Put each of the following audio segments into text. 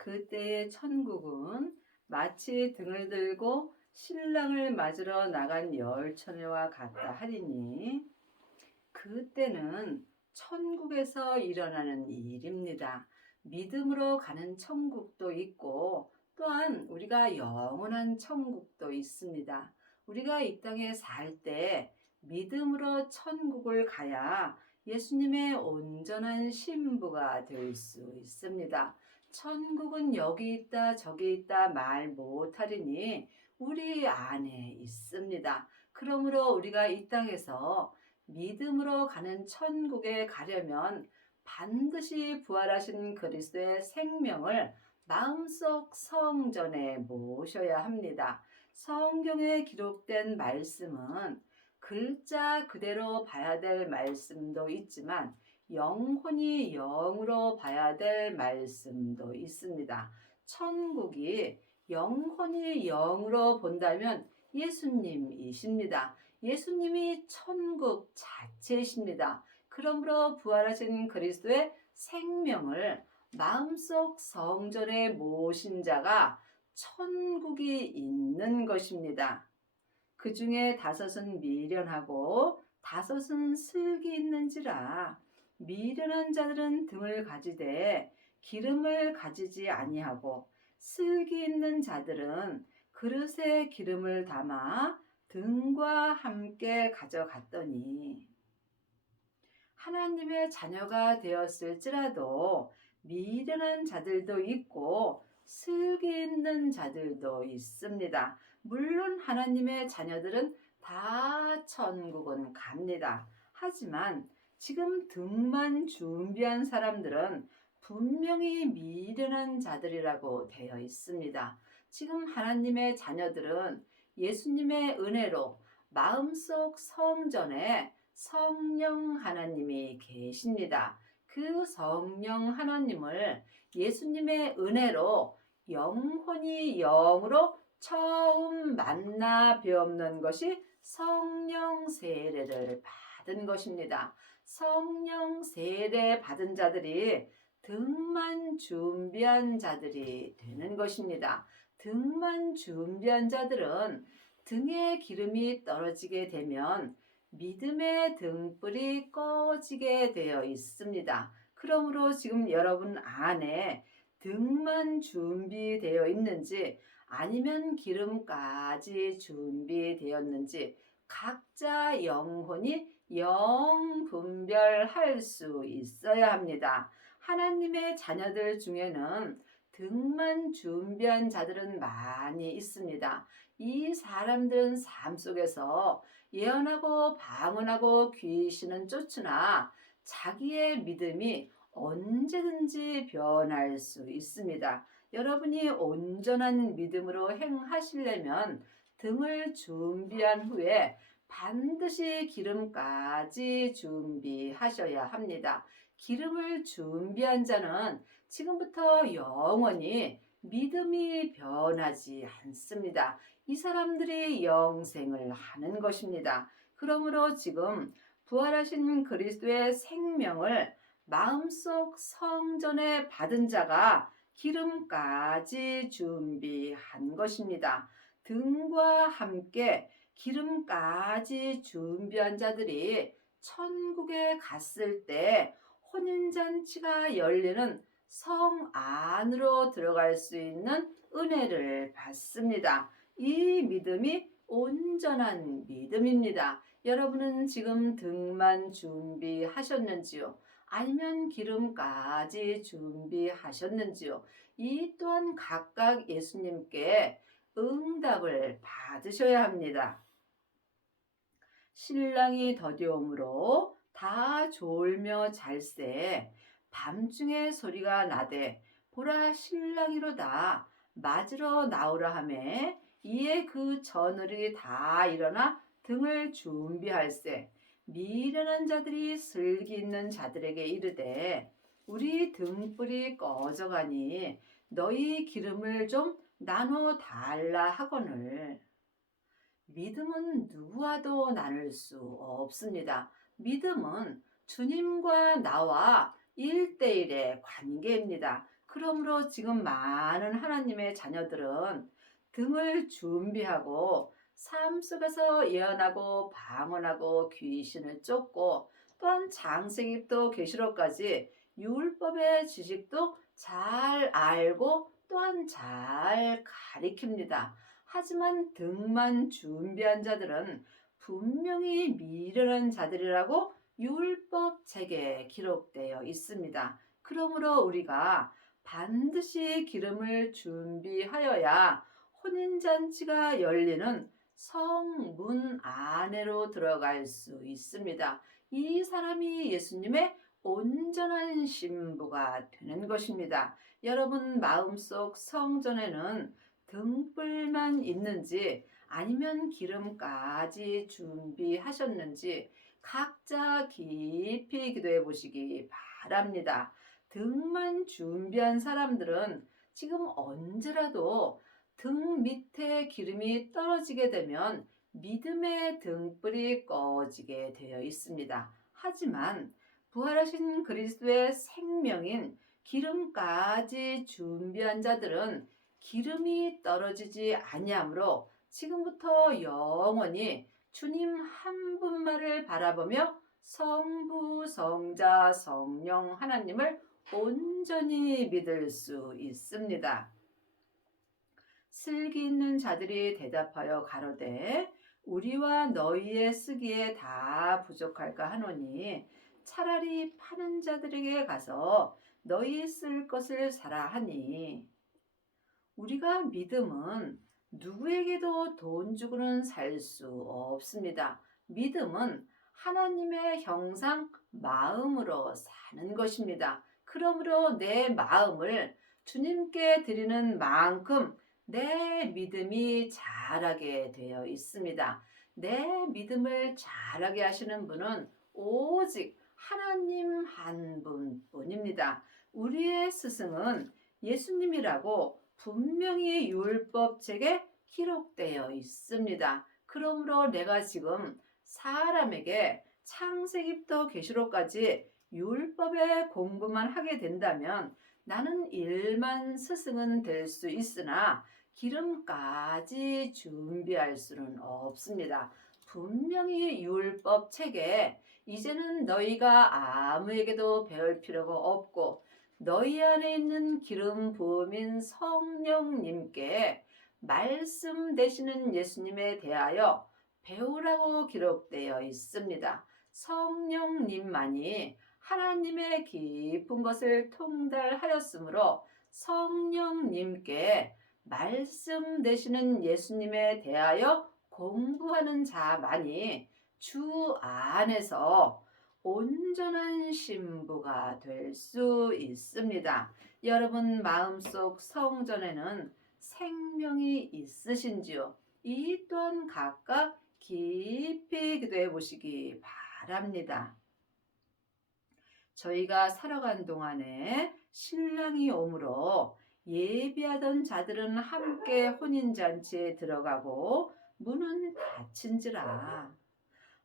그때의 천국은 마치 등을 들고 신랑을 맞으러 나간 열처녀와 같다 하리니 그때는 천국에서 일어나는 일입니다. 믿음으로 가는 천국도 있고 또한 우리가 영원한 천국도 있습니다. 우리가 이 땅에 살 때 믿음으로 천국을 가야 예수님의 온전한 신부가 될 수 있습니다. 천국은 여기 있다 저기 있다 말 못하리니 우리 안에 있습니다. 그러므로 우리가 이 땅에서 믿음으로 가는 천국에 가려면 반드시 부활하신 그리스도의 생명을 마음속 성전에 모셔야 합니다. 성경에 기록된 말씀은 글자 그대로 봐야 될 말씀도 있지만 영혼이 영으로 봐야 될 말씀도 있습니다. 천국이 영혼이 영으로 본다면 예수님이십니다. 예수님이 천국 자체이십니다. 그러므로 부활하신 그리스도의 생명을 마음속 성전에 모신 자가 천국이 있는 것입니다. 그 중에 5은 미련하고 5은 슬기 있는지라. 미련한 자들은 등을 가지되 기름을 가지지 아니하고 슬기 있는 자들은 그릇에 기름을 담아 등과 함께 가져갔더니 하나님의 자녀가 되었을지라도 미련한 자들도 있고 슬기 있는 자들도 있습니다. 물론 하나님의 자녀들은 다 천국은 갑니다. 하지만 지금 등만 준비한 사람들은 분명히 미련한 자들이라고 되어 있습니다. 지금 하나님의 자녀들은 예수님의 은혜로 마음속 성전에 성령 하나님이 계십니다. 그 성령 하나님을 예수님의 은혜로 영혼이 영으로 처음 만나 뵈옵는 것이 성령 세례를 받은 것입니다. 성령 세례 받은 자들이 등만 준비한 자들이 되는 것입니다. 등만 준비한 자들은 등에 기름이 떨어지게 되면 믿음의 등불이 꺼지게 되어 있습니다. 그러므로 지금 여러분 안에 등만 준비되어 있는지 아니면 기름까지 준비되었는지 각자 영혼이 영분별할 수 있어야 합니다. 하나님의 자녀들 중에는 등만 준비한 자들은 많이 있습니다. 이 사람들은 삶 속에서 예언하고 방언하고 귀신은 쫓으나 자기의 믿음이 언제든지 변할 수 있습니다. 여러분이 온전한 믿음으로 행하시려면 등을 준비한 후에 반드시 기름까지 준비하셔야 합니다. 기름을 준비한 자는 지금부터 영원히 믿음이 변하지 않습니다. 이 사람들이 영생을 하는 것입니다. 그러므로 지금 부활하신 그리스도의 생명을 마음속 성전에 받은 자가 기름까지 준비한 것입니다. 등과 함께 기름까지 준비한 자들이 천국에 갔을 때 혼인잔치가 열리는 성 안으로 들어갈 수 있는 은혜를 받습니다. 이 믿음이 온전한 믿음입니다. 여러분은 지금 등만 준비하셨는지요? 아니면 기름까지 준비하셨는지요? 이 또한 각각 예수님께 응답을 받으셔야 합니다. 신랑이 더디오므로 다 졸며 잘세 밤중에 소리가 나되 보라 신랑이로다 맞으러 나오라 하매 이에 그 저들이 다 일어나 등을 준비할세 미련한 자들이 슬기 있는 자들에게 이르되 우리 등불이 꺼져가니 너희 기름을 좀 나눠 달라 하거늘. 믿음은 누구와도 나눌 수 없습니다. 믿음은 주님과 나와 1대1의 관계입니다. 그러므로 지금 많은 하나님의 자녀들은 등을 준비하고 삶 속에서 예언하고 방언하고 귀신을 쫓고 또한 장세기도 계시록까지 율법의 지식도 잘 알고 또한 잘 가리킵니다. 하지만 등만 준비한 자들은 분명히 미련한 자들이라고 율법 책에 기록되어 있습니다. 그러므로 우리가 반드시 기름을 준비하여야 혼인잔치가 열리는 성문 안으로 들어갈 수 있습니다. 이 사람이 예수님의 온전한 신부가 되는 것입니다. 여러분 마음속 성전에는 등불만 있는지 아니면 기름까지 준비하셨는지 각자 깊이 기도해 보시기 바랍니다. 등만 준비한 사람들은 지금 언제라도 등 밑에 기름이 떨어지게 되면 믿음의 등불이 꺼지게 되어 있습니다. 하지만 부활하신 그리스도의 생명인 기름까지 준비한 자들은 기름이 떨어지지 아니하므로 지금부터 영원히 주님 한 분만을 바라보며 성부, 성자, 성령 하나님을 온전히 믿을 수 있습니다. 슬기 있는 자들이 대답하여 가로되 우리와 너희의 쓰기에 다 부족할까 하노니 차라리 파는 자들에게 가서 너희 쓸 것을 사라 하니 우리가 믿음은 누구에게도 돈 주고는 살 수 없습니다. 믿음은 하나님의 형상 마음으로 사는 것입니다. 그러므로 내 마음을 주님께 드리는 만큼 내 믿음이 자라게 되어 있습니다. 내 믿음을 자라게 하시는 분은 오직 하나님 한 분뿐입니다. 우리의 스승은 예수님이라고 분명히 율법책에 기록되어 있습니다. 그러므로 내가 지금 사람에게 창세기부터 계시록까지 율법의 공부만 하게 된다면 나는 일만 스승은 될 수 있으나 기름까지 준비할 수는 없습니다. 분명히 율법 책에 이제는 너희가 아무에게도 배울 필요가 없고 너희 안에 있는 기름 부음인 성령님께 말씀 되시는 예수님에 대하여 배우라고 기록되어 있습니다. 성령님만이 하나님의 깊은 것을 통달하였으므로 성령님께 말씀 되시는 예수님에 대하여 공부하는 자만이 주 안에서 온전한 신부가 될 수 있습니다. 여러분 마음속 성전에는 생명이 있으신지요? 이 또한 각각 깊이 기도해 보시기 바랍니다. 저희가 살아간 동안에 신랑이 오므로 예비하던 자들은 함께 혼인잔치에 들어가고 문은 닫힌지라.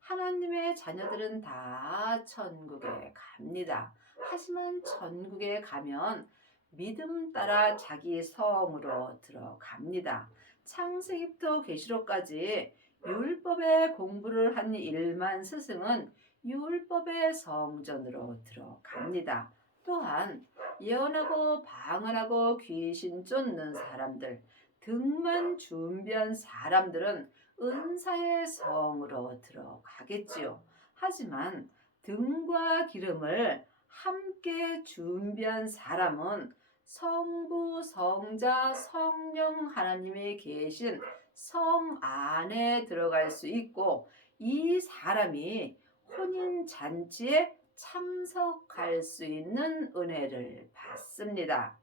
하나님의 자녀들은 다 천국에 갑니다. 하지만 천국에 가면 믿음 따라 자기 성으로 들어갑니다. 창세기부터 계시록까지 율법의 공부를 한 일만 스승은 율법의 성전으로 들어갑니다. 또한 예언하고 방언하고 귀신 쫓는 사람들, 등만 준비한 사람들은 은사의 성으로 들어가겠지요. 하지만 등과 기름을 함께 준비한 사람은 성부, 성자, 성령 하나님이 계신 성 안에 들어갈 수 있고 이 사람이 혼인 잔치에 참석할 수 있는 은혜를 받습니다.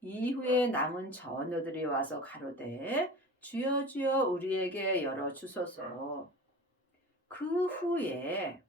이후에 남은 처녀들이 와서 가로되 주여 주여 우리에게 열어주소서. 그 후에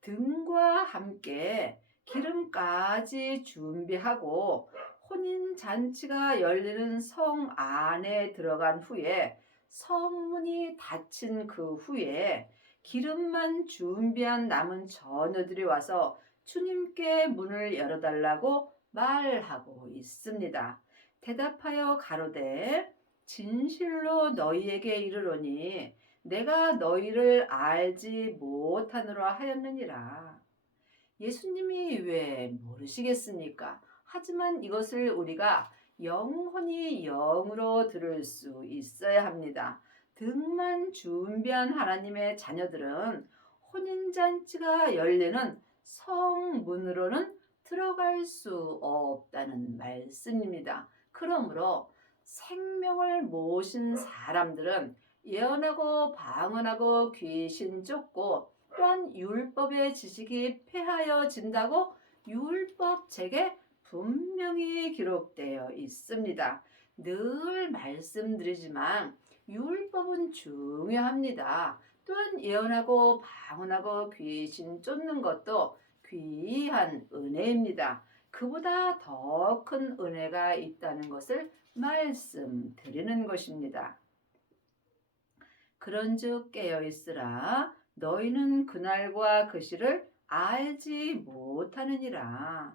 등과 함께 기름까지 준비하고 혼인잔치가 열리는 성 안에 들어간 후에 성문이 닫힌 그 후에 기름만 준비한 남은 처녀들이 와서 주님께 문을 열어달라고 말하고 있습니다. 대답하여 가로되 진실로 너희에게 이르노니 내가 너희를 알지 못하노라 하였느니라. 예수님이 왜 모르시겠습니까? 하지만 이것을 우리가 영혼이 영으로 들을 수 있어야 합니다. 등만 준비한 하나님의 자녀들은 혼인잔치가 열리는 성문으로는 들어갈 수 없다는 말씀입니다. 그러므로 생명을 모신 사람들은 예언하고 방언하고 귀신 쫓고 또한 율법의 지식이 폐하여진다고 율법책에 분명히 기록되어 있습니다. 늘 말씀드리지만 율법은 중요합니다. 또한 예언하고 방언하고 귀신 쫓는 것도 귀한 은혜입니다. 그보다 더 큰 은혜가 있다는 것을 말씀드리는 것입니다. 그런즉 깨어있으라. 너희는 그날과 그 시를 알지 못하느니라.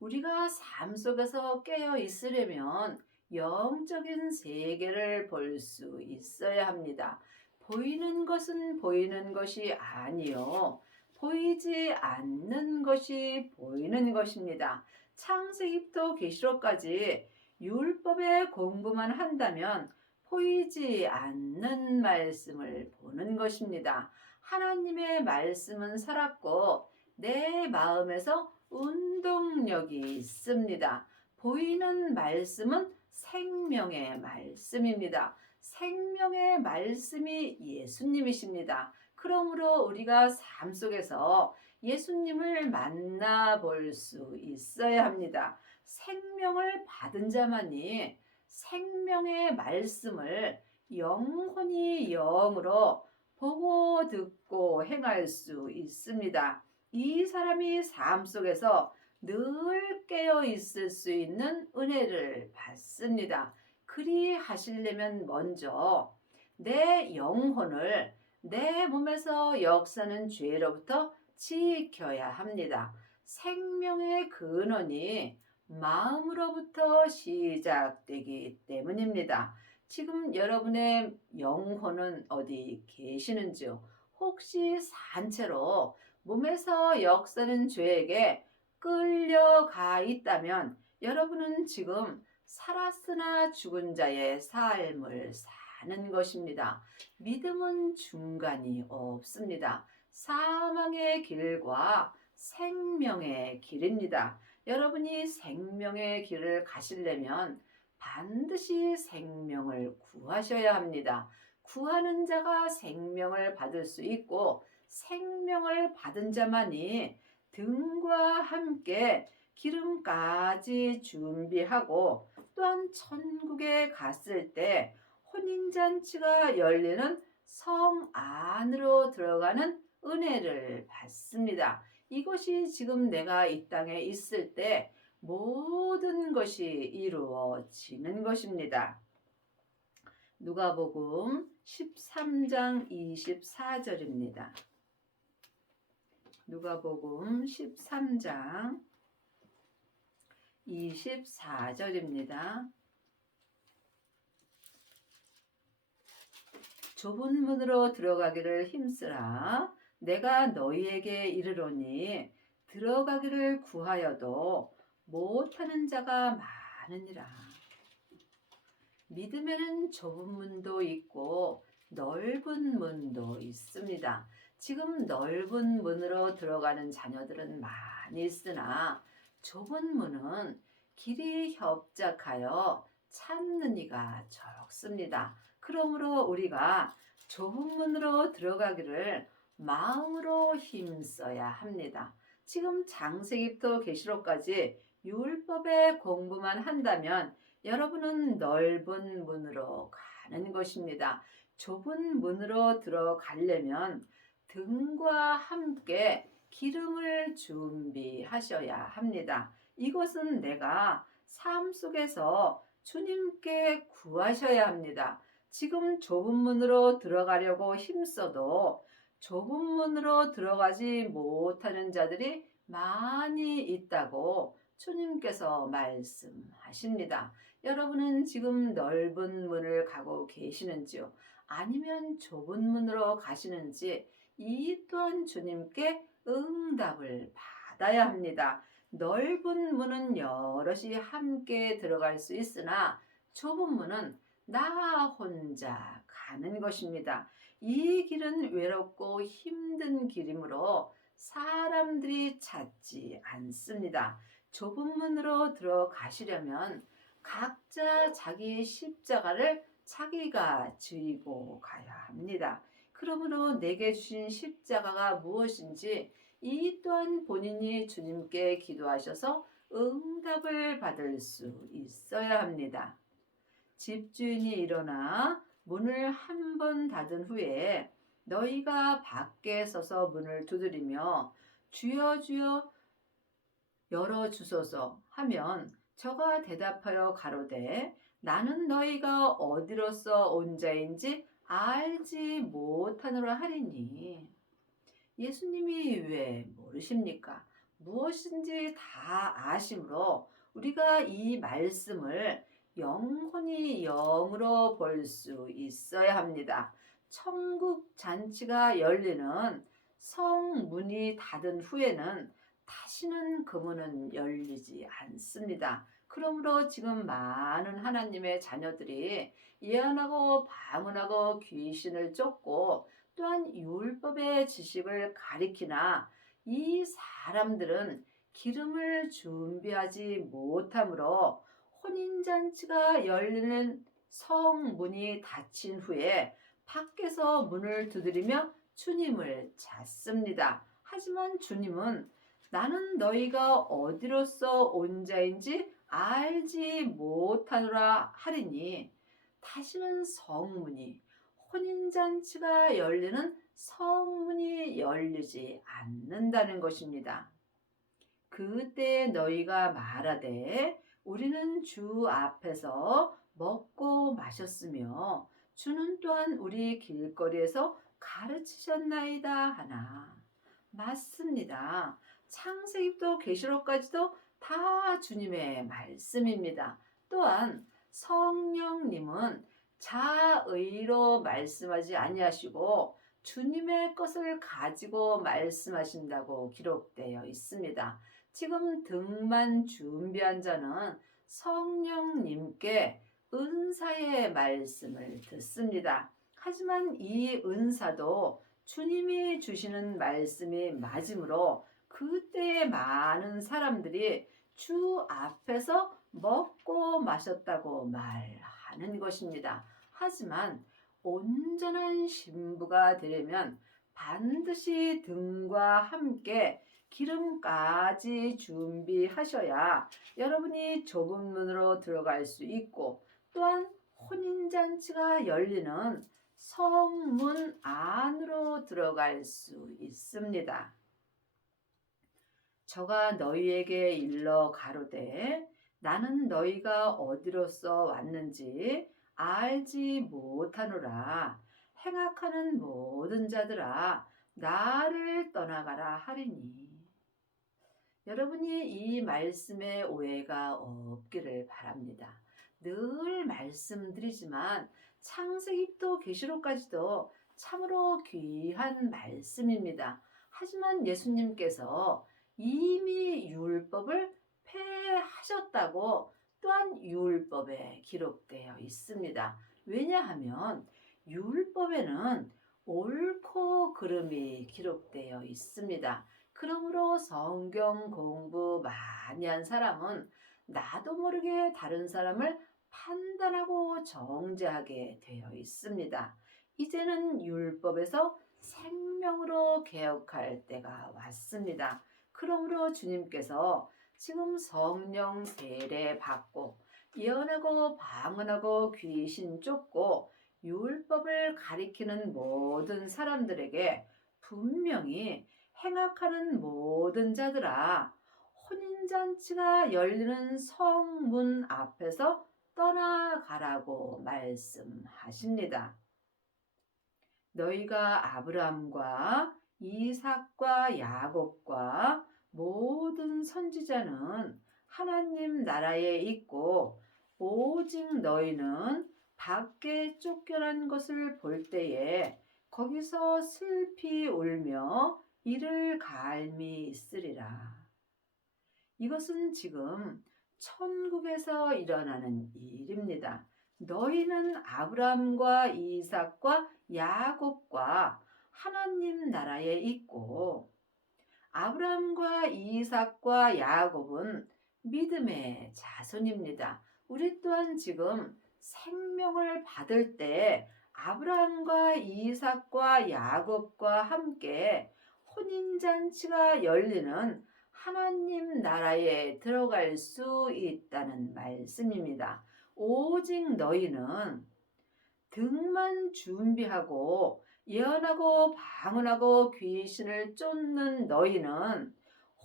우리가 삶 속에서 깨어 있으려면 영적인 세계를 볼 수 있어야 합니다. 보이는 것은 보이는 것이 아니요. 보이지 않는 것이 보이는 것입니다. 창세기부터 계시록까지 율법의 공부만 한다면 보이지 않는 말씀을 보는 것입니다. 하나님의 말씀은 살았고 내 마음에서 운동력이 있습니다. 보이는 말씀은 생명의 말씀입니다. 생명의 말씀이 예수님이십니다. 그러므로 우리가 삶 속에서 예수님을 만나볼 수 있어야 합니다. 생명을 받은 자만이 생명의 말씀을 영혼이 영으로 보고 듣고 행할 수 있습니다. 이 사람이 삶 속에서 늘 깨어 있을 수 있는 은혜를 받습니다. 그리 하시려면 먼저 내 영혼을 내 몸에서 역사는 죄로부터 지켜야 합니다. 생명의 근원이 마음으로부터 시작되기 때문입니다. 지금 여러분의 영혼은 어디 계시는지요? 혹시 산채로 몸에서 역사는 죄에게 끌려가 있다면 여러분은 지금 살았으나 죽은 자의 삶을 사는 것입니다. 믿음은 중간이 없습니다. 사망의 길과 생명의 길입니다. 여러분이 생명의 길을 가시려면 반드시 생명을 구하셔야 합니다. 구하는 자가 생명을 받을 수 있고 생명을 받은 자만이 등과 함께 기름까지 준비하고 또한 천국에 갔을 때 혼인잔치가 열리는 성 안으로 들어가는 은혜를 받습니다. 이것이 지금 내가 이 땅에 있을 때 모든 것이 이루어지는 것입니다. 누가복음 13장 24절입니다. 누가복음 13장 24절입니다. 좁은 문으로 들어가기를 힘쓰라. 내가 너희에게 이르노니 들어가기를 구하여도 못하는 자가 많으니라. 믿음에는 좁은 문도 있고 넓은 문도 있습니다. 지금 넓은 문으로 들어가는 자녀들은 많이 있으나 좁은 문은 길이 협착하여 찾는 이가 적습니다. 그러므로 우리가 좁은 문으로 들어가기를 마음으로 힘써야 합니다. 지금 창세기부터 계시록까지 율법의 공부만 한다면 여러분은 넓은 문으로 가는 것입니다. 좁은 문으로 들어가려면 등과 함께 기름을 준비하셔야 합니다. 이것은 내가 삶 속에서 주님께 구하셔야 합니다. 지금 좁은 문으로 들어가려고 힘써도 좁은 문으로 들어가지 못하는 자들이 많이 있다고 주님께서 말씀하십니다. 여러분은 지금 넓은 문을 가고 계시는지요? 아니면 좁은 문으로 가시는지 이 또한 주님께 응답을 받아야 합니다. 넓은 문은 여럿이 함께 들어갈 수 있으나 좁은 문은 나 혼자 가는 것입니다. 이 길은 외롭고 힘든 길이므로 사람들이 찾지 않습니다. 좁은 문으로 들어가시려면 각자 자기 십자가를 자기가 지고 가야 합니다. 그러므로 내게 주신 십자가가 무엇인지 이 또한 본인이 주님께 기도하셔서 응답을 받을 수 있어야 합니다. 집주인이 일어나 문을 한 번 닫은 후에 너희가 밖에 서서 문을 두드리며 주여 주여 열어주소서 하면 저가 대답하여 가로되 나는 너희가 어디로서 온 자인지 알지 못하노라 하리니. 예수님이 왜 모르십니까? 무엇인지 다 아심으로 우리가 이 말씀을 영혼이 영으로 볼 수 있어야 합니다. 천국 잔치가 열리는 성문이 닫은 후에는 다시는 그 문은 열리지 않습니다. 그러므로 지금 많은 하나님의 자녀들이 예언하고 방언하고 귀신을 쫓고 또한 율법의 지식을 가리키나 이 사람들은 기름을 준비하지 못하므로 혼인잔치가 열리는 성문이 닫힌 후에 밖에서 문을 두드리며 주님을 찾습니다. 하지만 주님은 나는 너희가 어디로서 온 자인지 알지 못하노라 하리니 다시는 성문이 혼인잔치가 열리는 성문이 열리지 않는다는 것입니다. 그때 너희가 말하되 우리는 주 앞에서 먹고 마셨으며 주는 또한 우리 길거리에서 가르치셨나이다 하나. 맞습니다. 창세기부터 계시록까지도 다 주님의 말씀입니다. 또한 성령님은 자의로 말씀하지 아니하시고 주님의 것을 가지고 말씀하신다고 기록되어 있습니다. 지금 등만 준비한 자는 성령님께 은사의 말씀을 듣습니다. 하지만 이 은사도 주님이 주시는 말씀이 맞으므로 그때의 많은 사람들이 주 앞에서 먹고 마셨다고 말하는 것입니다. 하지만 온전한 신부가 되려면 반드시 등과 함께 기름까지 준비하셔야 여러분이 좁은 문으로 들어갈 수 있고 또한 혼인잔치가 열리는 성문 안으로 들어갈 수 있습니다. 저가 너희에게 일러 가로되 나는 너희가 어디로서 왔는지 알지 못하노라. 행악하는 모든 자들아 나를 떠나가라 하리니. 여러분이 이 말씀에 오해가 없기를 바랍니다. 늘 말씀드리지만 창세기부터 계시록까지도 참으로 귀한 말씀입니다. 하지만 예수님께서 이미 율법을 폐하셨다고 또한 율법에 기록되어 있습니다. 왜냐하면 율법에는 옳고 그름이 기록되어 있습니다. 그러므로 성경 공부 많이 한 사람은 나도 모르게 다른 사람을 판단하고 정죄하게 되어 있습니다. 이제는 율법에서 생명으로 개혁할 때가 왔습니다. 그러므로 주님께서 지금 성령 세례 받고 예언하고 방언하고 귀신 쫓고 율법을 가리키는 모든 사람들에게 분명히 행악하는 모든 자들아 혼인잔치가 열리는 성문 앞에서 떠나가라고 말씀하십니다. 너희가 아브라함과 이삭과 야곱과 모든 선지자는 하나님 나라에 있고 오직 너희는 밖에 쫓겨난 것을 볼 때에 거기서 슬피 울며 이를 갈미 있으리라. 이것은 지금 천국에서 일어나는 일입니다. 너희는 아브라함과 이삭과 야곱과 하나님 나라에 있고 아브라함과 이삭과 야곱은 믿음의 자손입니다. 우리 또한 지금 생명을 받을 때 아브라함과 이삭과 야곱과 함께 혼인잔치가 열리는 하나님 나라에 들어갈 수 있다는 말씀입니다. 오직 너희는 등만 준비하고 예언하고 방언하고 귀신을 쫓는 너희는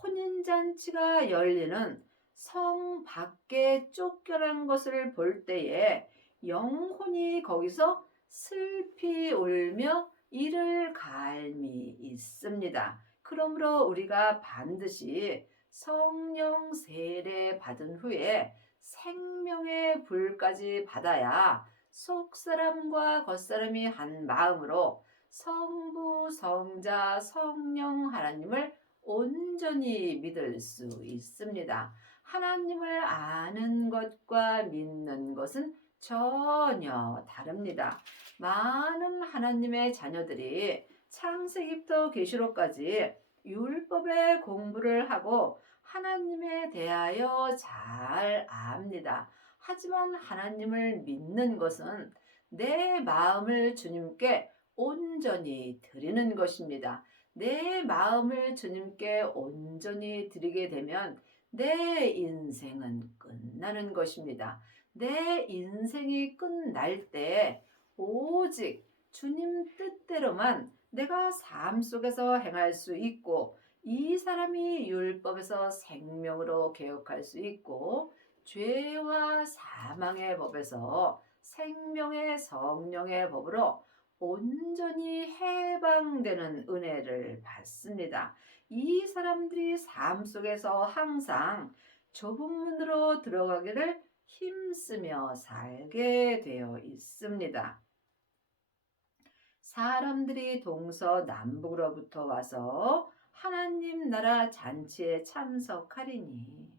혼인잔치가 열리는 성 밖에 쫓겨난 것을 볼 때에 영혼이 거기서 슬피 울며 이를 갈미 있습니다. 그러므로 우리가 반드시 성령 세례 받은 후에 생명의 불까지 받아야 속사람과 겉사람이 한 마음으로 성부, 성자, 성령 하나님을 온전히 믿을 수 있습니다. 하나님을 아는 것과 믿는 것은 전혀 다릅니다. 많은 하나님의 자녀들이 창세기부터 계시록까지 율법의 공부를 하고 하나님에 대하여 잘 압니다. 하지만 하나님을 믿는 것은 내 마음을 주님께 온전히 드리는 것입니다. 내 마음을 주님께 온전히 드리게 되면 내 인생은 끝나는 것입니다. 내 인생이 끝날 때 오직 주님 뜻대로만 내가 삶 속에서 행할 수 있고 이 사람이 율법에서 생명으로 개혁할 수 있고 죄와 사망의 법에서 생명의 성령의 법으로 온전히 해방되는 은혜를 받습니다. 이 사람들이 삶 속에서 항상 좁은 문으로 들어가기를 힘쓰며 살게 되어 있습니다. 사람들이 동서남북으로부터 와서 하나님 나라 잔치에 참석하리니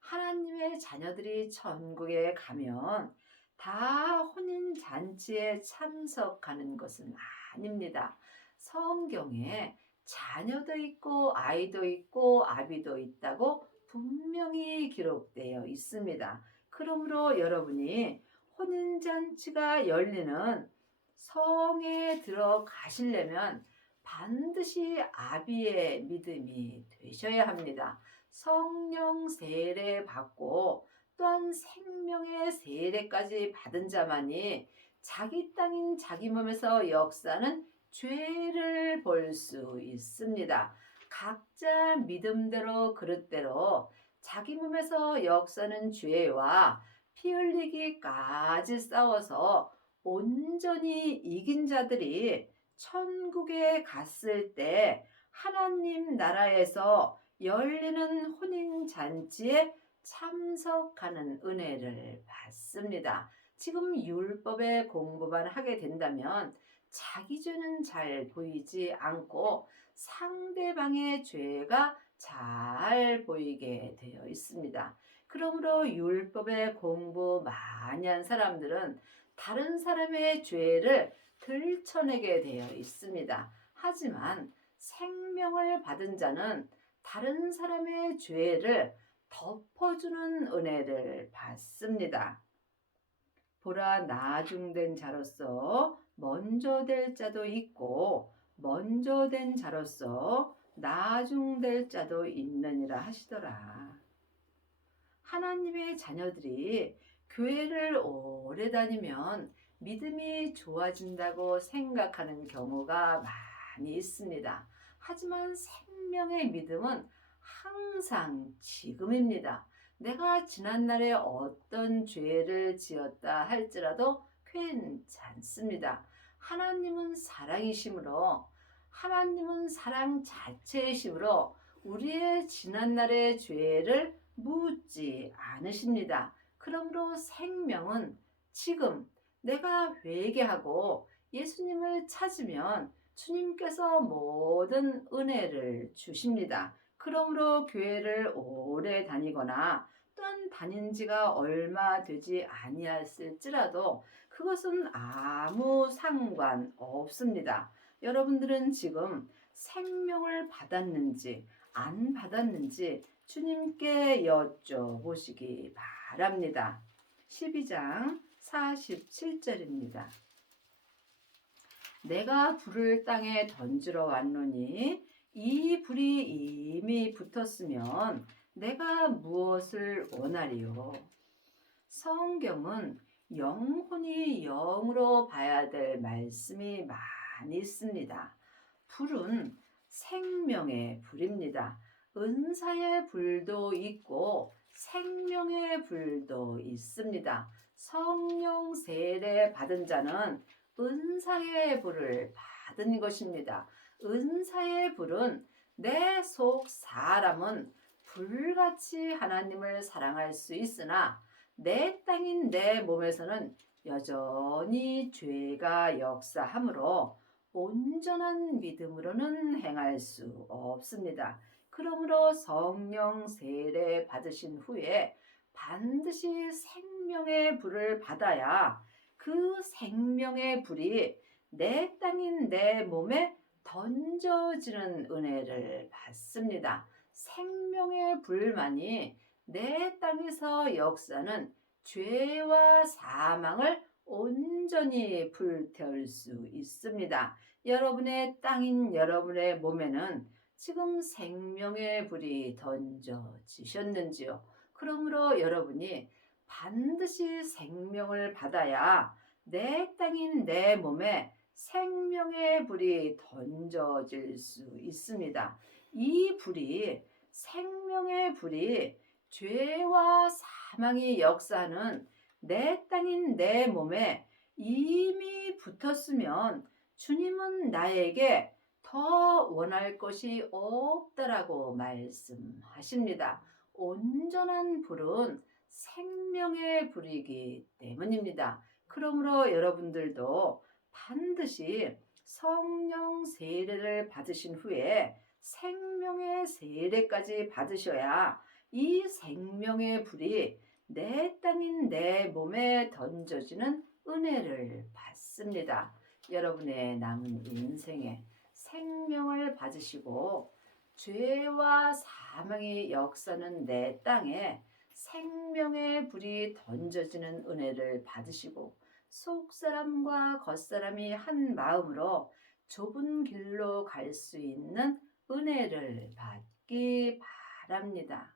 하나님의 자녀들이 천국에 가면 다 혼인 잔치에 참석하는 것은 아닙니다. 성경에 자녀도 있고 아이도 있고 아비도 있다고 분명히 기록되어 있습니다. 그러므로 여러분이 혼인 잔치가 열리는 성에 들어가시려면 반드시 아비의 믿음이 되셔야 합니다. 성령 세례 받고 또한 생명의 세례까지 받은 자만이 자기 땅인 자기 몸에서 역사는 죄를 볼 수 있습니다. 각자 믿음대로 그릇대로 자기 몸에서 역사는 죄와 피 흘리기까지 싸워서 온전히 이긴 자들이 천국에 갔을 때 하나님 나라에서 열리는 혼인 잔치에 참석하는 은혜를 받습니다. 지금 율법의 공부만 하게 된다면 자기 죄는 잘 보이지 않고 상대방의 죄가 잘 보이게 되어 있습니다. 그러므로 율법의 공부 많이 한 사람들은 다른 사람의 죄를 들춰내게 되어 있습니다. 하지만 생명을 받은 자는 다른 사람의 죄를 덮어주는 은혜를 받습니다. 보라, 나중된 자로서 먼저 될 자도 있고 먼저 된 자로서 나중될 자도 있느니라 하시더라. 하나님의 자녀들이 교회를 오래 다니면 믿음이 좋아진다고 생각하는 경우가 많이 있습니다. 하지만 생명의 믿음은 항상 지금입니다. 내가 지난날에 어떤 죄를 지었다 할지라도 괜찮습니다. 하나님은 사랑이시므로 하나님은 사랑 자체이시므로 우리의 지난날의 죄를 묻지 않으십니다. 그러므로 생명은 지금 내가 회개하고 예수님을 찾으면 주님께서 모든 은혜를 주십니다. 그러므로 교회를 오래 다니거나 또한 다닌 지가 얼마 되지 아니했을지라도 그것은 아무 상관없습니다. 여러분들은 지금 생명을 받았는지 안 받았는지 주님께 여쭤보시기 바랍니다. 12장 47절입니다. 내가 불을 땅에 던지러 왔노니 이 불이 이미 붙었으면 내가 무엇을 원하리요? 성경은 영혼이 영으로 봐야 될 말씀이 많이 있습니다. 불은 생명의 불입니다. 은사의 불도 있고 생명의 불도 있습니다. 성령 세례 받은 자는 은사의 불을 받은 것입니다. 은사의 불은 내 속 사람은 불같이 하나님을 사랑할 수 있으나 내 땅인 내 몸에서는 여전히 죄가 역사하므로 온전한 믿음으로는 행할 수 없습니다. 그러므로 성령 세례 받으신 후에 반드시 생명의 불을 받아야 그 생명의 불이 내 땅인 내 몸에 던져지는 은혜를 받습니다. 생명의 불만이 내 땅에서 역사는 죄와 사망을 온전히 불태울 수 있습니다. 여러분의 땅인 여러분의 몸에는 지금 생명의 불이 던져지셨는지요? 그러므로 여러분이 반드시 생명을 받아야 내 땅인 내 몸에 생명의 불이 던져질 수 있습니다. 이 불이 생명의 불이 죄와 사망이 역사하는 내 땅인 내 몸에 이미 붙었으면 주님은 나에게 더 원할 것이 없다라고 말씀하십니다. 온전한 불은 생명의 불이기 때문입니다. 그러므로 여러분들도 반드시 성령 세례를 받으신 후에 생명의 세례까지 받으셔야 이 생명의 불이 내 땅인 내 몸에 던져지는 은혜를 받습니다. 여러분의 남은 인생에 생명을 받으시고 죄와 사망의 역사는 내 땅에 생명의 불이 던져지는 은혜를 받으시고 속사람과 겉사람이 한 마음으로 좁은 길로 갈 수 있는 은혜를 받기 바랍니다.